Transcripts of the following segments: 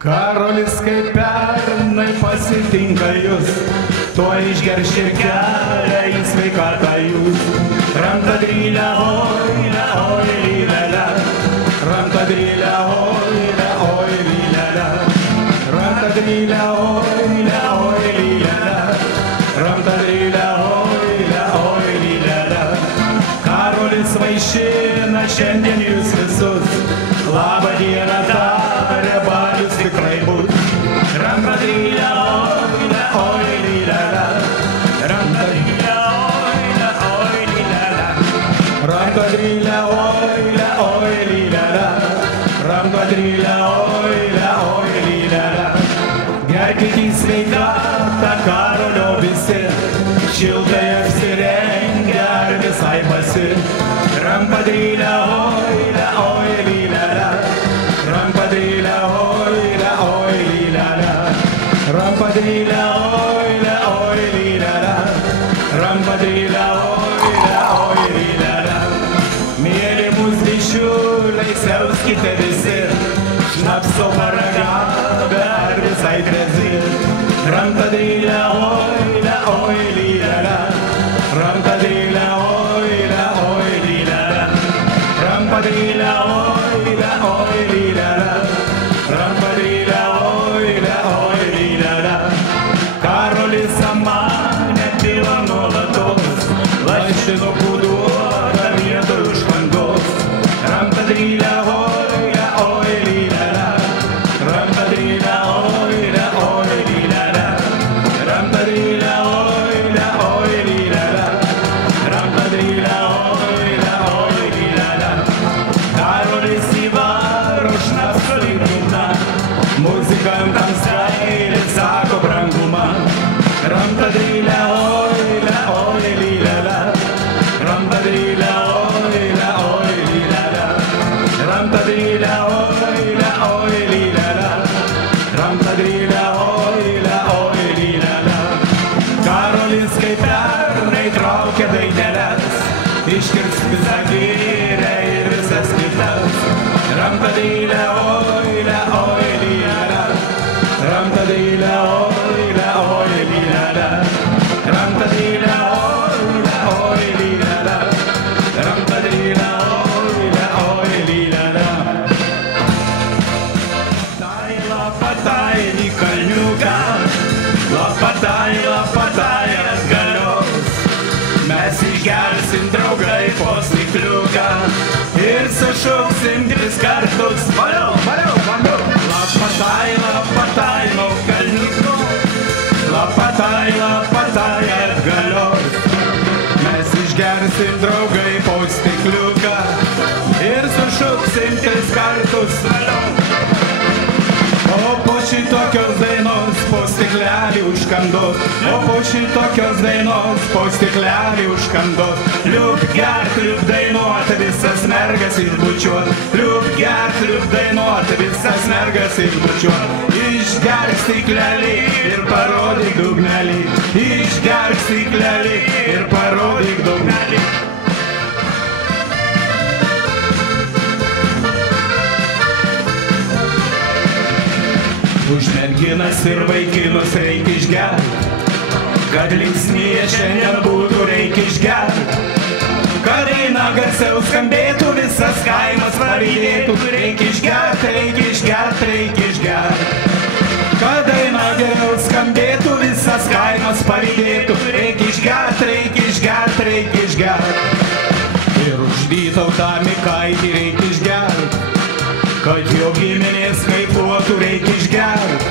Karolis kaip pernai pasitinka jūs, tuo išgerš ir kelią į sveikatą jūs. Ramtadrylę, oilę, oilylelę, ramtadrylę, oilę, oilylelę, ramtadrylę, oilę, oilylelę, ramtadrylę, oilę, oilylelę. Karolis vaišina šiandien jūs visus, labą dieną tarė balius tikrai bus. Ramtadrylę, oilę, oilylelę, ramtadrylę, oilę, oilylelę, ramtadrylę, oilę, oilylelę, ramtadrylę, oilę, oilylelę. Gerkit į sveikatą Karolio visi, šiltai apsirengę ar visai pasi. Ramtadrylę, oilę, oilylelę, ramtadrylę, oilę, oilylelę, ramtadrylę, oilę, oilylelę, ramtadrylę, oilę, oilylelę. Mėly mūsų bičiuliai, siauskite visi, šnapso paragavę ar visai trezi. Ramtadrylę, oilę, oilylelę, ramtadrylę, oilę, oilylelę, ramtadrylę, oilę, oilylelę, ramtadrylę, oilę, oilylelę. Karolis samanė pila nuolatos, lašinukų duoda vietoj užkandos. Ramtadrylę, oilę, oilylelę, ramtadrylę, oilę, oilylelę, ramtadrylę, oilę, oilylelę, ramtadrylę, oilę, oilylelę. Karolis įvaro šnapso linkimą, muzikantams meilė sako brangumą. Ramtadrylę, oilę, oilylelę, ramtadrylę, oilę, oilylelę, ramtadrylę, oilę, oilylelę, ramtadrylę, oilę, oilylelę. Karolis kaip pernai traukia daineles, iškirs visą gyrę ir visas kitas. Ramtadrylę, oilę, oilylelę, ramtadrylę, oilę, oilylelę, ramtadrylę, oilę, oilylelę, ramtadrylę, oilę, oilylelę. Tai lapatai į kalniuką, lapatai, lapatai atgalios. Mes išgersim draugai po stikliuką ir sušauksim 3 kartus. Valiau, valiau, valiau. Lapatai, lapatai nuo kalniuko, lapatai, lapatai atgalios. Mes išgersim draugai po stikliuką ir sušauksim 3 kartus. Valiau. O po šitokios dainos po stiklelį užkandot, o po šitokios dainos po stiklelį užkandot. Liup gert, liup dainuot, visas mergas išbučiuot, liup gert, liup dainuot, visas mergas išbučiuot. Išgerk stiklelį ir parodyk dugnelį, išgerk stiklelį ir parodyk dugnelį. Už merginas ir vaikinus reikia išgert, kad linksmėje šiandien būtų reikia išgert. Kad daina garsiau skambėtų, visas kaimas pavydėtų, reikia išgert, reikia išgert, reikia išgert. Kad daina geriau skambėtų, visas kaimas pavydėtų, reikia išgert, reikia išgert, reikia išgert. Ir už Vytautą Mikaitį reikia išgert, kad jo giminės kaifuotų reikia išgert.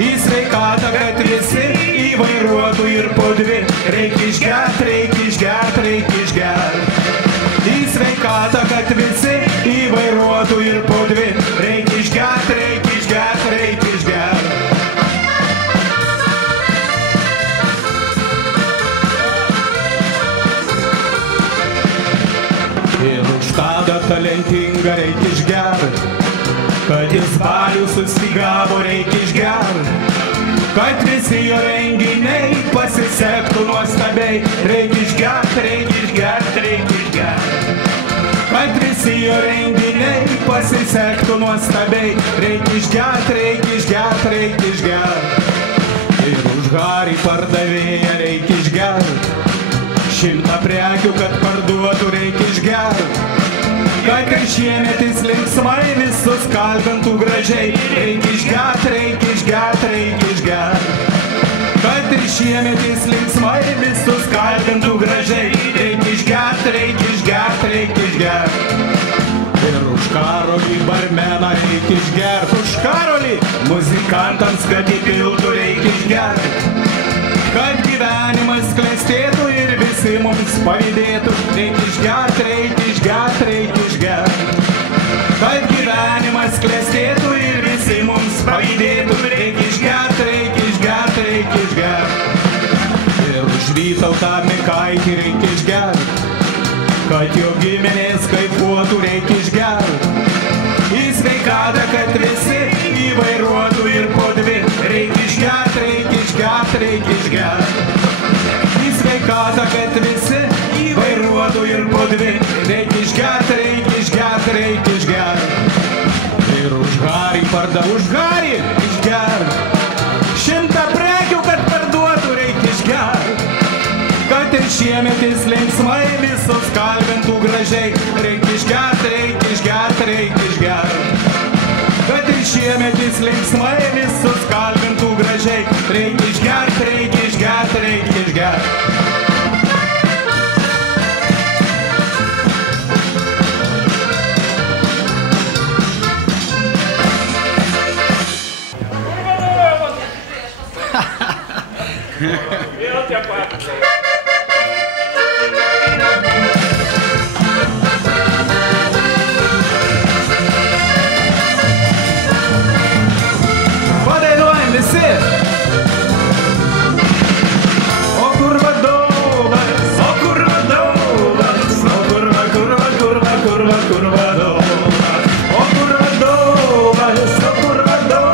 Į sveikatą, kad visi įvairuotų ir po 2 reikia išgert, reikia išgert, reikia išgert. Į sveikatą, kad visi įvairuotų ir po 2 reikia išgert, reikia išgert, reikia išgert. Ir už Tadą talentingą reikia išgert, kad jis balių sustigavo reikia išgert. Kad visi jo renginiai pasisektų nuostabiai, reikia išgert, reikia išgert, reikia išgert. kad visi jo renginiai pasisektų nuostabiai. Reikia išgert, reikia išgert, reikia išgert. Ir už Harį pardavėją reikia išgert. 100 prekių, kad parduotų, reikia išgert. Kad ir šiemet jis linksmai visus kalbintų gražiai. Reikia išgert, reikia išgert, reikia išgert. Kad ir šiemet jis linksmai visus kalbintų gražiai. Reikia išgert, reikia išgert, reikia išgert. Ir už Karolį barmeną reikia išgert. Už Karolį muzikantams, kad įpiltų, reikia išgert. Kad gyvenimas klestėtų ir visi mums pavydėtų. Reikia išgert, reikia išgert, reikia išgert. Kad gyvenimas klestėtų ir visi mums pavydėtų. Reikia išgert, reikia išgert, reikia išgert. Ir už Vytautą Mikaitį reikia išgert. Kad jo giminės kaifuotų, reikia išgert. Į sveikatą, kad visi įvairuotų ir po 2. Reikia išgert, reikia išgert, reikia išgert. Į sveikatą, kad visi įvairuotų ir po 2. Reikia išgert, reikia išgert, reikia išgert. Ir už Harį už Harį išgert. 100 prekių, kad parduotų, reikia išgert. Kad ir šiemet jis linksmai visus kalbintų gražiai. Reikia išgert, reikia išgert, reikia išgert. Kad ir šiemet jis linksmai visus kalbintų gražiai. Reikia išgert, reikia išgert, reikia išgert. Vėl tie patys. Padainuojam visi. O kur vadovas, o kur vadovas, o kur vadovas, o kur vadovas, o kur vadovas, o kur vadovas.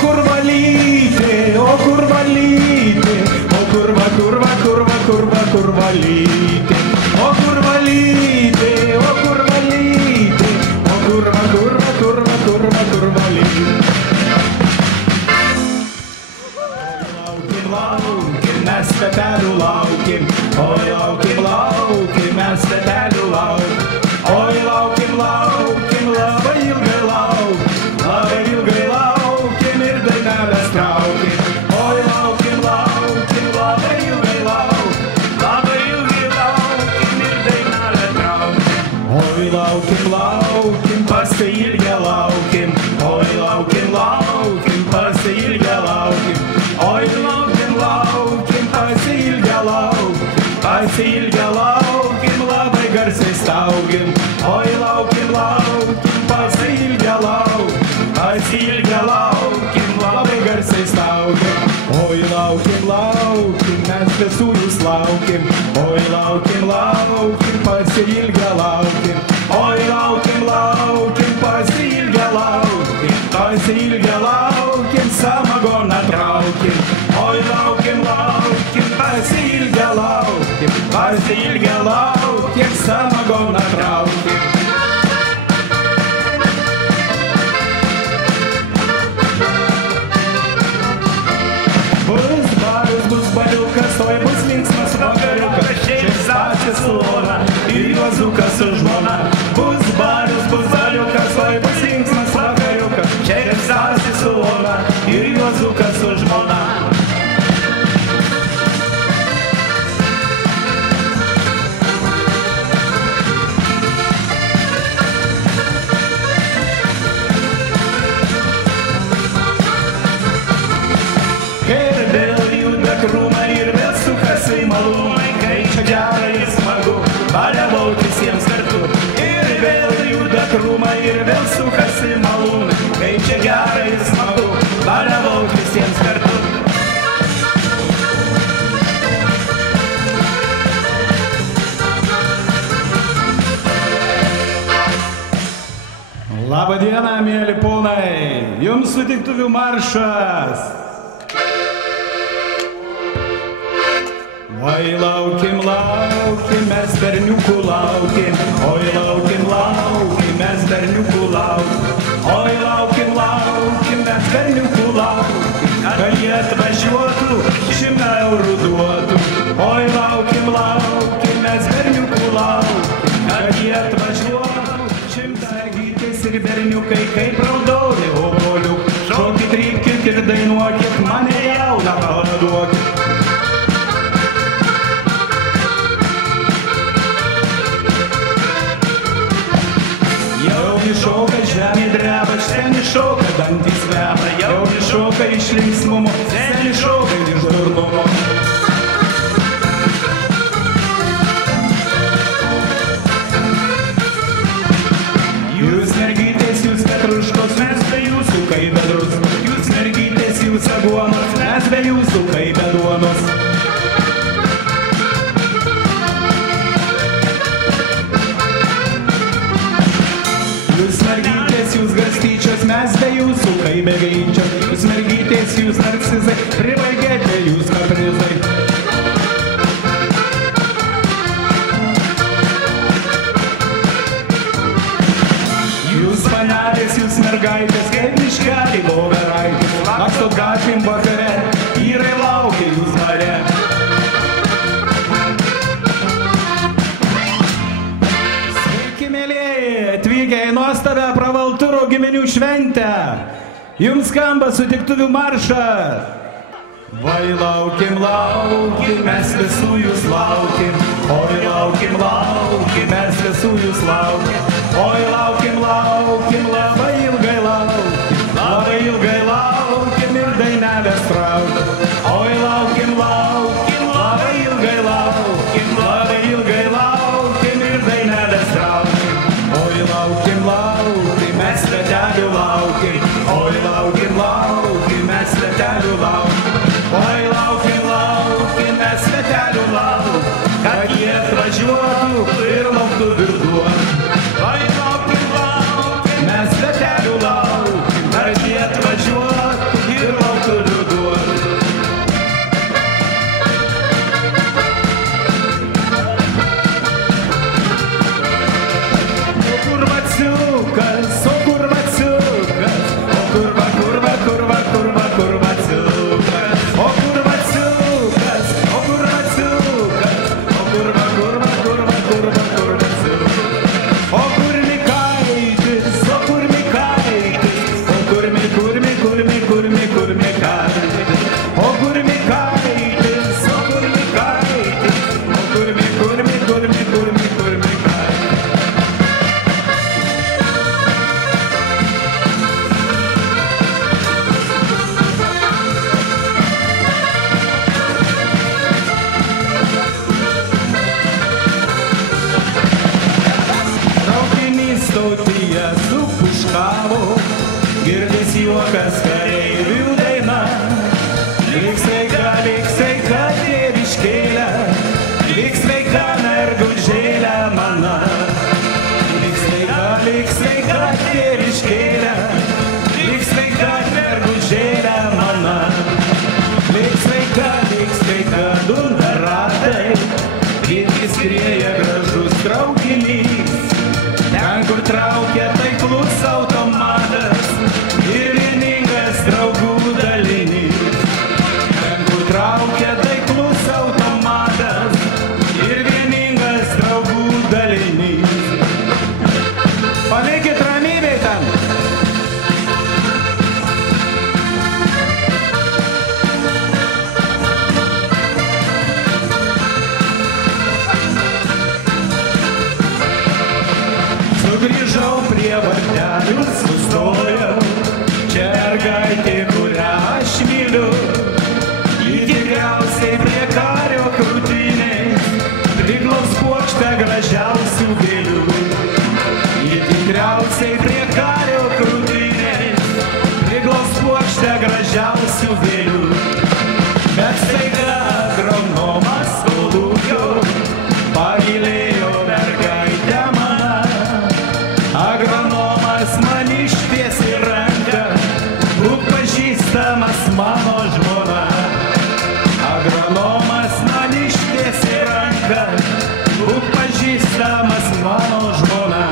Kurvalytė, o kurvalytė, o kurvalytė, o kurvalytė. Laukim, laukim, mes tetelių laukim, oi laukim, laukim, mes tetelių laukim, oi laukim, laukim, labai ilgai laukim ir dainelės traukim, oi laukim, laukim, labai ilgai laukim. Oi laukim, laukim, pasiilgę laukim. Oi laukim, laukim, pasiilgę laukim. Oi laukim, laukim, pasiilgę laukim. Pasiilgę laukim, labai garsiai staugim. Oi laukim, laukim, pasiilgę laukim. Pasiilgę laukim, labai garsiai staugim. Oi laukim, laukim, mes visų jūs laukim. Oi laukim, laukim, pasiilgę laukim. Oi laukim, laukim, pasiilgę laukim. Pasiilgę laukim, samagoną traukim. Oi laukim, laukim, pasiilgę laukim. Pasiilgę laukim, samagoną traukim. Bus baliukas, oi bus linksmas vakariukas. Čia Stasė su Ona ir Juozukas su žmona. Bus baliukas, oi bus linksmas vakariukas. Čia Stasė su Ona ir Juozukas su žmona. Krūmai ir vėl sukasi malūnai, kai čia gera ir smagu, baliavau visiems kartu. Ir vėl juda krūmai ir vėl sukasi malūnai, kai čia gera ir smagu, baliavau visiems kartu. Labą dieną, mėly ponai. jums sutiktuvių maršas. Oi, laukim, laukim, mes berniukų laukim. Oi, laukim, laukim, mes berniukų laukim. Oi, laukim, laukim, mes berniukų laukim. Kad jie atvažiuotų, 100 eurų duotų. Oi, laukim, laukim, mes berniukų laukim. Kad jie atvažiuotų, 100 mergytės ir berniukai kaip raudoni obuolių. Šokit, rypkit ir dainuokit, mane jauną pavaduokit. Jauni šoka, žemė dreba, seni šoka, dantys veda. Jauni šoka iš linksmumo, seni šoka iš durnumo. Jūs mergytės, jūs petruškos, mes be jūsų kaip be druskos. Jūs mergytės, jūs aguonos, mes be jūsų kaip be duonos. Jūs mergytės, jūs garstyčios, mes be jūsų kaip be gaičios. Jūs mergytės, jūs narcizai, privaigėte jūs kaprizai. Jūs panelės, jūs mergaitės, kaip miškeliai voveraitės. Lakstot gatvėm vakare, vyrai laukia jūs bare. Sveiki, mėlieji, atvykę į nuostabią Pravalturo giminių šventę. Jums skamba sutiktuvių maršas. Vai laukim, laukim, mes visų jūs laukim. Oi, laukim, laukim, mes visų jūs laukim. Oi, laukim, laukim, labai ilgai laukim. Labai ilgai laukim ir dainelės traukim. Oi, laukim, laukim, labai ilgai laukim. Labai ilgai laukim ir dainelės traukim. Oi, laukim, laukim, mes svetelių laukim. Oi, laukim, laukim, mes svetelių laukim. Oi, laukim, laukim, mes svetelių laukim. Kad jie atvažiuotų ir lauktų virduoti. Oi, laukim, laukim, mes svetelių laukim. Kad jie atvažiuotų ir lauktų virduoti. O kur vaciukas, o kur vaciukas, o kurva, kurva, kurva, kurva, kur vaciukas. O kur vaciukas, o kur vaciukas, o kurva, kurva, kurva, kurva, kur vaciukas. O kur mikaitis, o kur mikaitis, o kur mikaitis. O kur mikaitis, o kur mikaitis, o kur mikaitis. Traukinys stotyje supuškavo, girdis juokas kareivių daina. Lik sveika tėviškėlė, lik sveika mergužėlė mana. Lik sveika tėviškėlė, lik sveika mergužėlė mana. Lik sveika Dunaratai, irgi skrieja gražus traukinys. Ten, kur traukia taiklus automatas ir vieningas draugų dalinys. Ten, kur traukia taiklus automatas ir vieningas draugų dalinys. Palikit ramybėj tam. Sugrįžau prie vartelių, sustojau. Čia mergaitė, kurią aš myliu. Ji tikriausiai prie kario krūtinės priglaus puokštę gražiausių gėlių. Ji tikriausiai prie kario krūtinės priglaus puokštę gražiausių gėlių. Bet staiga agronomas kolūkio pagailėjo mergaitę maną. Agronomas man ištiesė ranką agronomas man ištiesė ranką, būk pažįstamas mano žmona.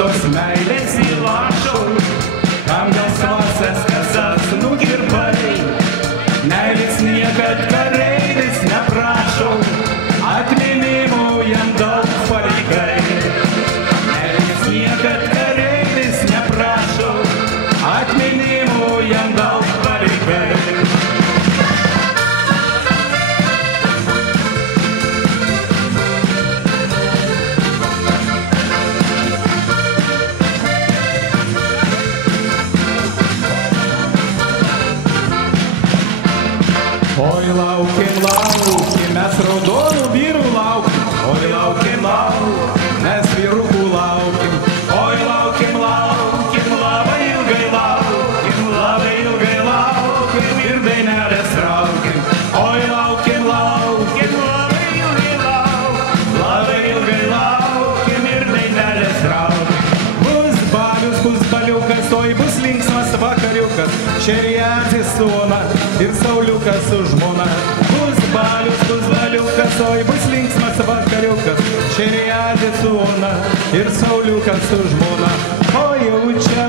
Tos meilės įlašau, kam gelsvasias kasas nukirpai. Meilės niekad kareivis neprašau, atminimų jam daug palikai. Meilės niekad kareivis neprašau, atminimų jam daug palikai. Oi, laukim, laukim, mes raudonų vyrų laukim. Oi, laukim, laukim, mes vyrukų laukim. Oi, laukim, laukim, labai ilgai laukim ir dainelės raukim. Oi, laukim, laukim, labai ilgai laukim ir dainelės raukim. Bus balius, bus baliukas, oi, bus linksmas vakariukas. Šeriatis sūna ir sauliukas su žmona. Bus baliukas, oi bus linksmas vakariukas. Šeriatis sūna ir sauliukas su žmona. O jaučia,